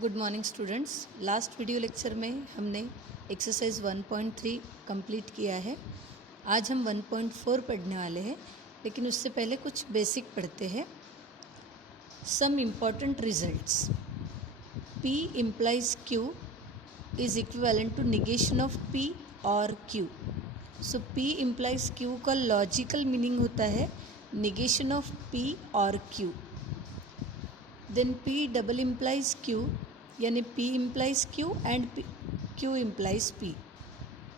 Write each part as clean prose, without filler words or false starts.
Good morning students. Last video lecture में हमने exercise 1.3 complete किया है। आज हम 1.4 पढ़ने वाले हैं, लेकिन उससे पहले कुछ बेसिक पढ़ते हैं। Some important results. P implies Q is equivalent to negation of P और Q. So P implies Q का लॉजिकल मीनिंग होता है negation of P और Q. Then P double implies Q, यानी P implies Q and Q implies P.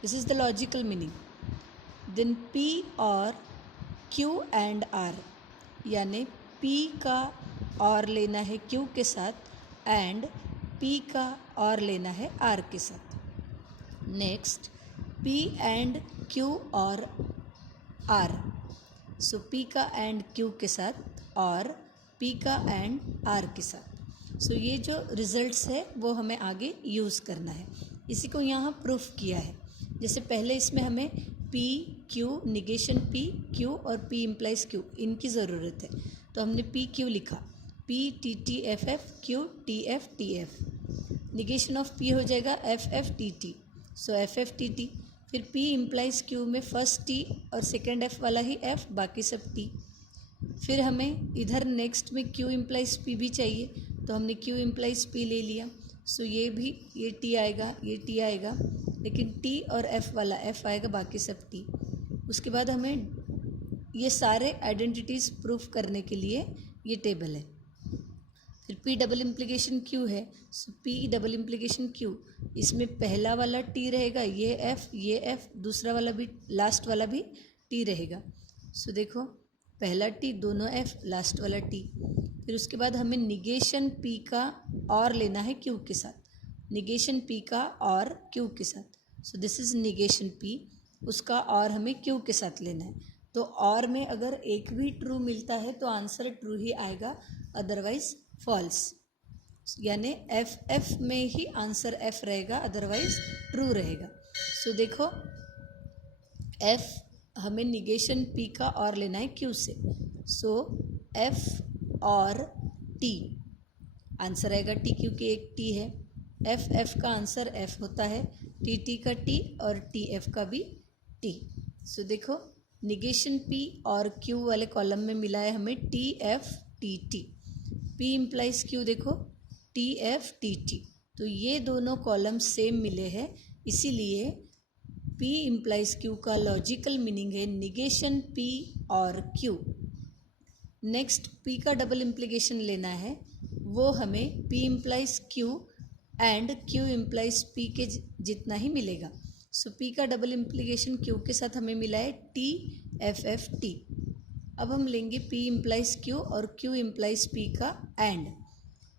This is the logical meaning. Then P और Q and R, यानी P का और लेना है Q के साथ and P का और लेना है R के साथ. Next P and Q और R. So P का and Q के साथ और P का and R के साथ. सो ये जो रिजल्ट्स है वो हमें आगे यूज़ करना है. इसी को यहाँ प्रूफ किया है. जैसे पहले इसमें हमें P Q negation P Q और P इम्प्लाइज Q इनकी ज़रूरत है, तो हमने P Q लिखा. P T T F F Q T F T F. Negation of P हो जाएगा F F T T. सो F F T T. फिर P इम्प्लाइज Q में फर्स्ट T और सेकेंड F वाला ही F, बाकी सब T. फिर हमें इधर नेक्स्ट में Q इम्प्लाइज P भी चाहिए, तो हमने Q इम्प्लाइज P ले लिया. सो ये T आएगा, ये T आएगा, लेकिन T और F वाला F आएगा, बाकी सब T. उसके बाद हमें ये सारे आइडेंटिटीज़ प्रूफ करने के लिए ये टेबल है. फिर P डबल इम्प्लीकेशन Q है. सो P डबल इम्प्लीकेशन Q, इसमें पहला वाला T रहेगा, ये F, दूसरा वाला भी, लास्ट वाला भी T रहेगा. सो देखो, पहला T, दोनों F, लास्ट वाला T. फिर उसके बाद हमें निगेशन P का और लेना है Q के साथ. निगेशन P का और Q के साथ. So this is negation P, उसका और हमें Q के साथ लेना है. तो और में अगर एक भी ट्रू मिलता है तो आंसर ट्रू ही आएगा, अदरवाइज फॉल्स. यानी F में ही आंसर F रहेगा, अदरवाइज ट्रू रहेगा. सो देखो, F हमें निगेशन P का और लेना है Q से. सो F और T, आंसर आएगा T, क्योंकि एक T है. F का आंसर F होता है, T का T और TF का भी T. सो देखो, निगेशन P और Q वाले कॉलम में मिला है हमें TF TT. P implies Q, देखो TF TT. तो ये दोनों कॉलम सेम मिले हैं, इसीलिए P इम्प्लाइज Q का लॉजिकल मीनिंग है निगेशन P और Q. नेक्स्ट P का डबल इम्प्लीकेशन लेना है, वो हमें P implies Q and Q implies P के जितना ही मिलेगा. सो P का डबल इम्प्लीकेशन Q के साथ हमें मिला है T F F T. अब हम लेंगे P इम्प्लाइज Q और Q इम्प्लाइज P का एंड.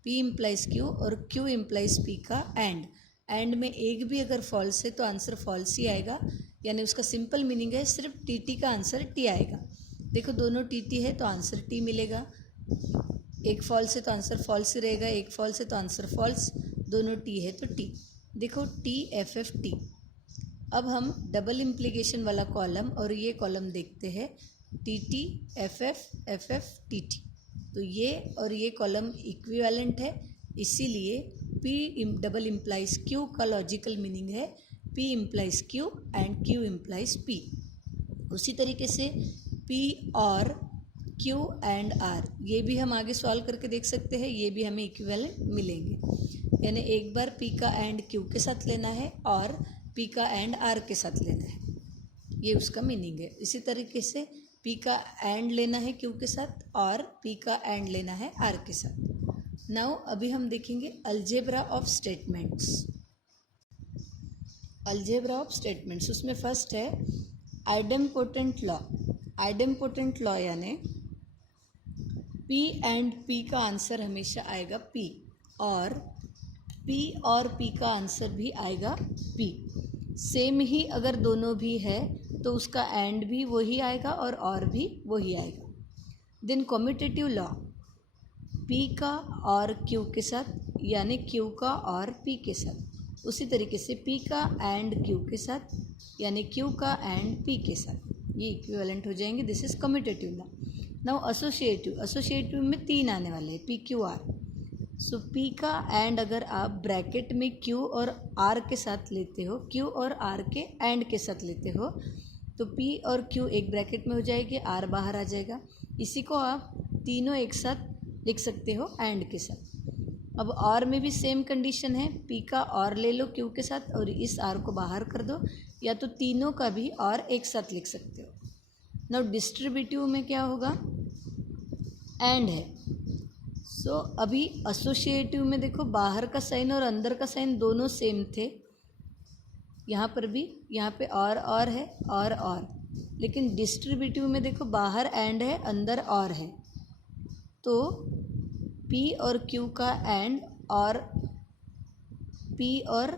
P इम्प्लाइज Q और Q इम्प्लाइज P का एंड. एंड में एक भी अगर फॉल्स है तो आंसर फॉल्स ही आएगा, यानी उसका सिंपल मीनिंग है सिर्फ TT का आंसर T आएगा. देखो, दोनों TT है तो आंसर T मिलेगा. एक फॉल्स है तो आंसर फॉल्स ही रहेगा, एक फॉल्स है तो आंसर फॉल्स, दोनों T है तो T. देखो T F F T. अब हम डबल इम्प्लीकेशन वाला कॉलम और ये कॉलम देखते हैं, TT F F TT. तो ये और ये कॉलम इक्विवेलेंट है, इसीलिए P डबल इम्प्लाइज Q का लॉजिकल मीनिंग है P implies Q and Q implies P. उसी तरीके से P और Q एंड R, ये भी हम आगे सॉल्व करके देख सकते हैं, ये भी हमें इक्विवेलेंट मिलेंगे. यानी एक बार P का एंड Q के साथ लेना है और P का एंड R के साथ लेना है, ये उसका मीनिंग है. इसी तरीके से P का एंड लेना है Q के साथ और P का एंड लेना है R के साथ. नाउ अभी हम देखेंगे algebra of statements. Algebra of statements, उसमें फर्स्ट है आइडेम्पोटेंट लॉ. आइडेम्पोटेंट लॉ यानी P एंड P का आंसर हमेशा आएगा P, और P का आंसर भी आएगा P. सेम ही अगर दोनों भी है तो उसका एंड भी वही आएगा और भी वही आएगा. देन कम्यूटेटिव लॉ, P का और Q के साथ, यानी Q का और P के साथ. उसी तरीके से P का एंड Q के साथ, यानी Q का एंड P के साथ, ये इक्विवेलेंट हो जाएंगे. This is commutative law. Now associative. Associative में 3 आने वाले हैं, P Q R. सो P का एंड अगर आप ब्रैकेट में Q और R के साथ लेते हो, Q और R के एंड के साथ लेते हो, तो P और Q एक ब्रैकेट में हो जाएगी, R बाहर आ जाएगा। इसी को आप तीनों एक साथ लिख सकते हो एंड के साथ। अब और में भी सेम कंडीशन है, P का और ले लो Q के साथ और इस R को बाहर कर दो, या तो तीनों का भी और एक साथ लिख सकते हो। नाउ डिस्ट्रीब्यूटिव में क्या होगा, एंड है। सो अभी एसोसिएटिव में देखो बाहर का साइन और अंदर का साइन दोनों सेम थे, यहाँ पर भी, यहाँ पे और है और, लेकिन डिस्ट्रीब्यूटिव में देखो बाहर एंड है, अंदर और है, तो P और Q का एंड और P और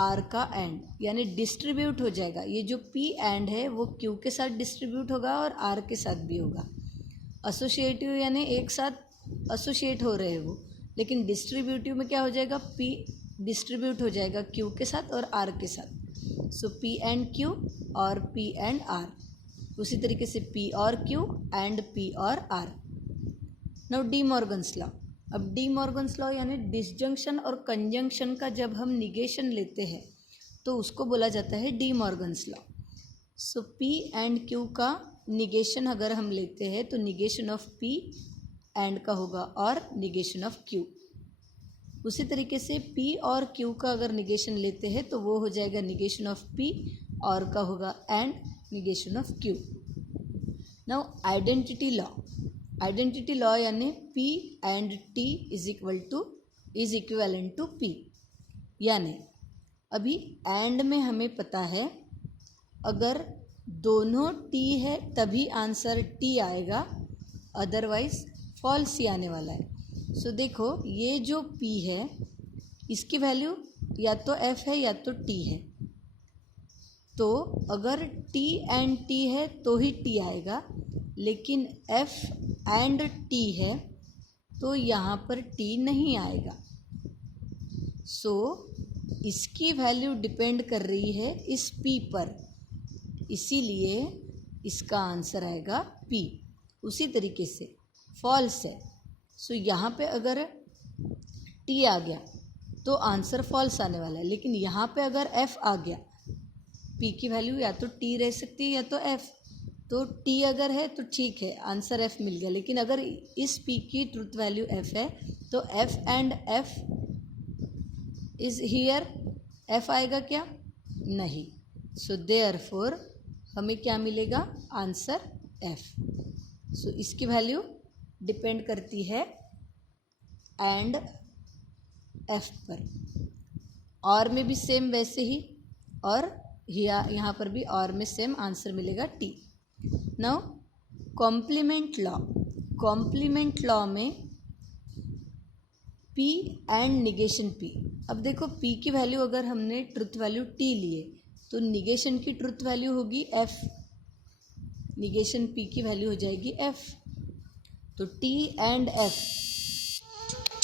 R का एंड, यानी डिस्ट्रीब्यूट हो जाएगा। ये जो P एंड है वो Q के साथ डिस्ट्रीब्यूट होगा और R के साथ भी होगा। एसोसिएटिव यानी एक साथ एसोसिएट हो रहे हैं वो, लेकिन डिस्ट्रीब्यूटिव में क्या हो जाएगा, P डिस्ट्रीब्यूट हो जाएगा Q के साथ और R के साथ। सो P एंड Q और P एंड R, उसी तरीके से P और Q एंड P और R। Now D Morgan's law. अब डी मॉर्गन्स लॉ यानी डिसजंक्शन और कंजंक्शन का जब हम निगेशन लेते हैं तो उसको बोला जाता है D Morgan's law. So P and Q का निगेशन अगर हम लेते हैं तो निगेशन ऑफ P एंड का होगा और निगेशन ऑफ Q। उसी तरीके से P और Q का अगर निगेशन लेते हैं तो वो हो जाएगा निगेशन ऑफ P और का होगा and negation of Q। Now identity law. Identity law यानी P and T is equivalent to P, यानी अभी एंड में हमें पता है अगर दोनों T है तभी आंसर T आएगा, अदरवाइज फॉल्स ही आने वाला है। सो देखो ये जो P है इसकी वैल्यू या तो F है या तो T है, तो अगर T एंड T है तो ही T आएगा, लेकिन F एंड T है तो यहाँ पर T नहीं आएगा। सो इसकी वैल्यू डिपेंड कर रही है इस P पर, इसीलिए इसका आंसर आएगा P। उसी तरीके से फॉल्स है, सो यहाँ पे अगर T आ गया तो आंसर फॉल्स आने वाला है, लेकिन यहाँ पे अगर F आ गया, P की वैल्यू या तो T रह सकती है या तो F, तो T अगर है तो ठीक है आंसर F मिल गया, लेकिन अगर इस P की ट्रुथ वैल्यू F है तो F and F is here, F आएगा क्या, नहीं। सो देयरफॉर हमें क्या मिलेगा, आंसर F। सो इसकी वैल्यू डिपेंड करती है एंड F पर। और में भी सेम वैसे ही, और यहाँ पर भी और में सेम आंसर मिलेगा T। Now complement law. Complement law में P एंड निगेशन P। अब देखो P की वैल्यू अगर हमने ट्रुथ वैल्यू T लिए तो निगेशन की ट्रुथ वैल्यू होगी F, निगेशन P की वैल्यू हो जाएगी F। तो T एंड F